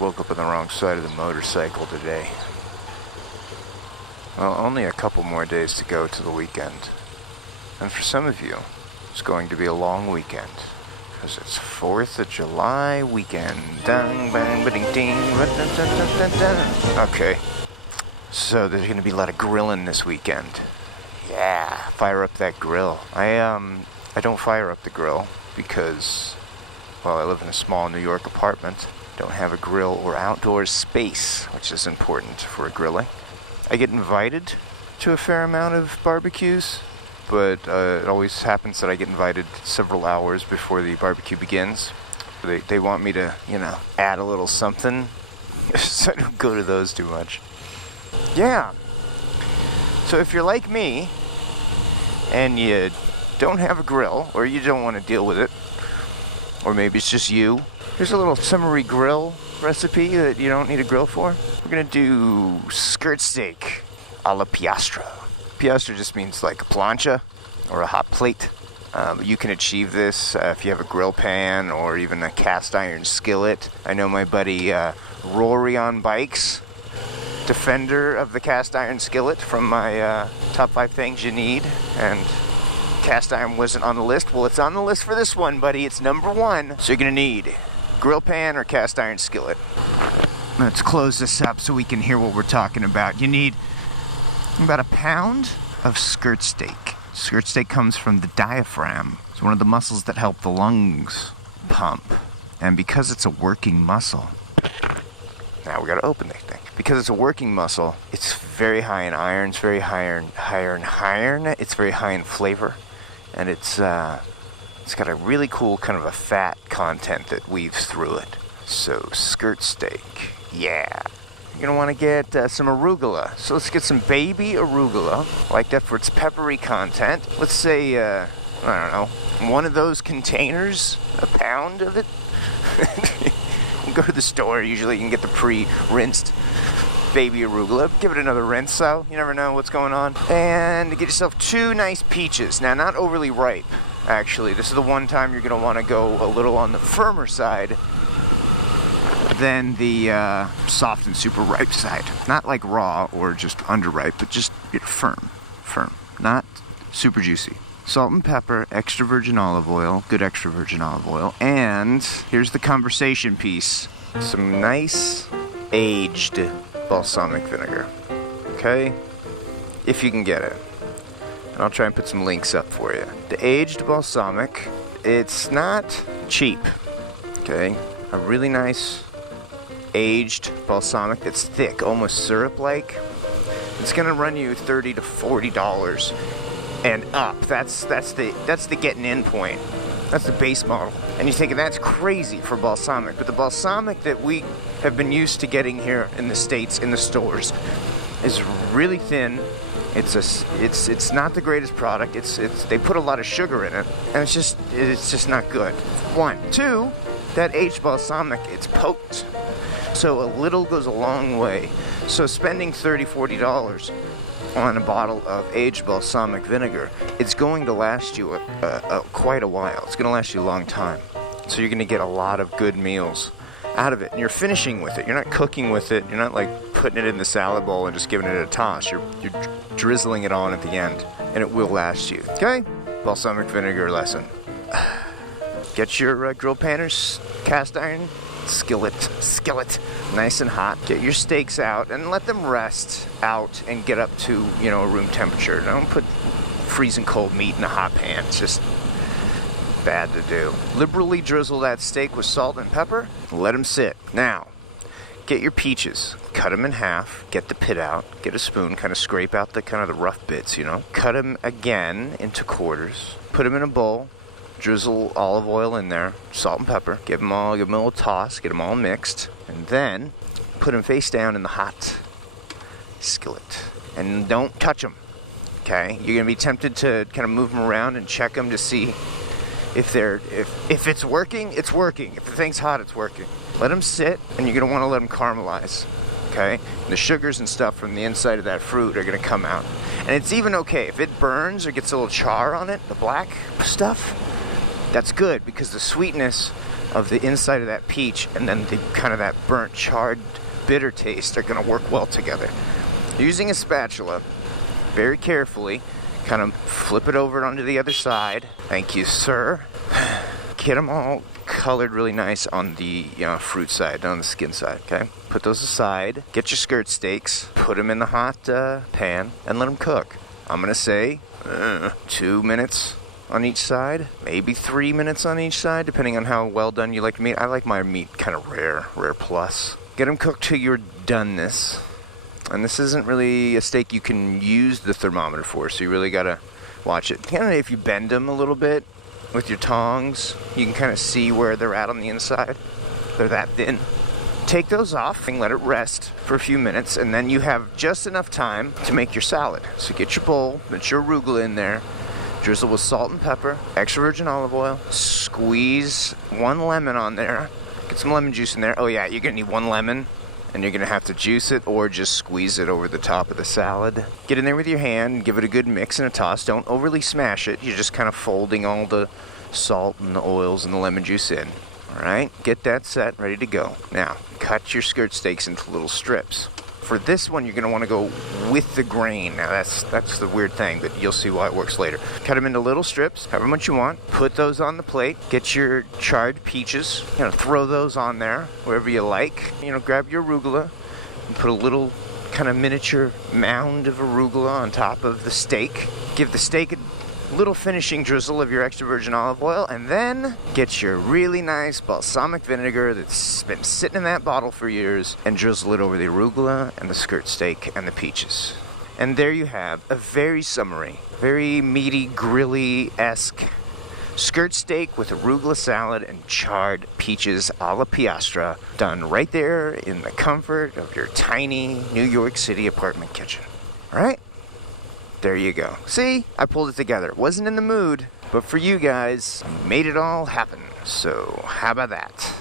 Woke up on the wrong side of the motorcycle today. Well, only a couple more days to go to the weekend. And for some of you, it's going to be a long weekend. Because it's 4th of July weekend. Dang, bang, ba-ding, ding, ba-dun-dun-dun-dun-dun. Okay. So there's going to be a lot of grilling this weekend. Yeah, fire up that grill. I don't fire up the grill because, well, I live in a small New York apartment. Don't have a grill or outdoor space, which is important for grilling. I get invited to a fair amount of barbecues, but it always happens that I get invited several hours before the barbecue begins. They want me to, add a little something, so I don't go to those too much. Yeah. So if you're like me, and you don't have a grill, or you don't want to deal with it, or maybe it's just you, here's a little summery grill recipe that you don't need a grill for. We're gonna do skirt steak alla Piastra. Piastra just means like a plancha or a hot plate. You can achieve this if you have a grill pan or even a cast iron skillet. I know my buddy Rory on bikes, defender of the cast iron skillet from my top 5 things you need, and cast iron wasn't on the list. Well, it's on the list for this one, buddy. It's number 1. So you're gonna need grill pan or cast iron skillet. Let's close this up so we can hear what we're talking about. You need about a pound of skirt steak. Skirt steak comes from the diaphragm. It's one of the muscles that help the lungs pump. And because it's a working muscle, now we gotta open this thing. Because it's a working muscle, it's very high in iron, it's very high in iron, it's very high in flavor, and it's got a really cool kind of a fat content that weaves through it. So skirt steak, yeah. You're gonna wanna get some arugula. So let's get some baby arugula. I like that for its peppery content. Let's say, I don't know, one of those containers, a pound of it. You go to the store, usually you can get the pre-rinsed baby arugula. Give it another rinse, though. You never know what's going on. And get yourself 2 nice peaches. Now, not overly ripe, actually. This is the one time you're going to want to go a little on the firmer side than the soft and super ripe side. Not like raw or just underripe, but just firm. Not super juicy. Salt and pepper, extra virgin olive oil, good extra virgin olive oil, and here's the conversation piece. Some nice aged balsamic vinegar, okay? If you can get it. And I'll try and put some links up for you. The aged balsamic, it's not cheap, okay? A really nice aged balsamic that's thick, almost syrup-like. It's gonna run you $30 to $40 and up. That's the getting in point. That's the base model. And you're thinking that's crazy for balsamic, but the balsamic that we have been used to getting here in the States in the stores is really thin. It's not the greatest product. They put a lot of sugar in it, and it's just not good. 1, 2, that aged balsamic, it's potent. So a little goes a long way. So spending $30, $40 on a bottle of aged balsamic vinegar, it's going to last you quite a while. It's going to last you a long time. So you're going to get a lot of good meals out of it. And you're finishing with it. You're not cooking with it. You're not like putting it in the salad bowl and just giving it a toss. You're drizzling it on at the end, and it will last you. Okay? Balsamic vinegar lesson. Get your grill panners, cast iron skillet, nice and hot. Get your steaks out and let them rest out and get up to, room temperature. Don't put freezing cold meat in a hot pan. It's just bad to do. Liberally drizzle that steak with salt and pepper. Let them sit. Now, get your peaches. Cut them in half. Get the pit out. Get a spoon. Kind of scrape out the rough bits, Cut them again into quarters. Put them in a bowl. Drizzle olive oil in there, salt and pepper. Give them a little toss, get them all mixed, and then put them face down in the hot skillet. And don't touch them, okay? You're gonna be tempted to kind of move them around and check them to see if it's working, it's working. If the thing's hot, it's working. Let them sit, and you're gonna wanna let them caramelize, okay? And the sugars and stuff from the inside of that fruit are gonna come out. And it's even okay if it burns or gets a little char on it, the black stuff. That's good because the sweetness of the inside of that peach and then the kind of that burnt, charred, bitter taste are going to work well together. Using a spatula, very carefully, kind of flip it over onto the other side. Thank you, sir. Get them all colored really nice on the fruit side, not on the skin side, okay? Put those aside. Get your skirt steaks, put them in the hot pan, and let them cook. I'm going to say 2 minutes on each side, maybe 3 minutes on each side, depending on how well done you like your meat. I like my meat kind of rare plus. Get them cooked to your doneness. And this isn't really a steak you can use the thermometer for, so you really gotta watch it. Kind of if you bend them a little bit with your tongs, you can kind of see where they're at on the inside. They're that thin. Take those off and let it rest for a few minutes, and then you have just enough time to make your salad. So get your bowl, put your arugula in there, drizzle with salt and pepper, extra virgin olive oil, squeeze 1 lemon on there, get some lemon juice in there. Oh yeah, you're gonna need 1 lemon, and you're gonna have to juice it or just squeeze it over the top of the salad. Get in there with your hand, give it a good mix and a toss. Don't overly smash it. You're just kind of folding all the salt and the oils and the lemon juice in. All right, get that set, ready to go. Now, cut your skirt steaks into little strips. For this one, you're gonna wanna go with the grain. Now that's the weird thing, but you'll see why it works later. Cut them into little strips, however much you want. Put those on the plate. Get your charred peaches. Throw those on there, wherever you like. Grab your arugula and put a little kind of miniature mound of arugula on top of the steak. Give the steak a little finishing drizzle of your extra virgin olive oil, and then get your really nice balsamic vinegar that's been sitting in that bottle for years and drizzle it over the arugula and the skirt steak and the peaches. And there you have a very summery, very meaty, grilly-esque skirt steak with arugula salad and charred peaches alla Piastra, done right there in the comfort of your tiny New York City apartment kitchen. All right? There you go. See? I pulled it together. Wasn't in the mood, but for you guys, made it all happen. So, how about that?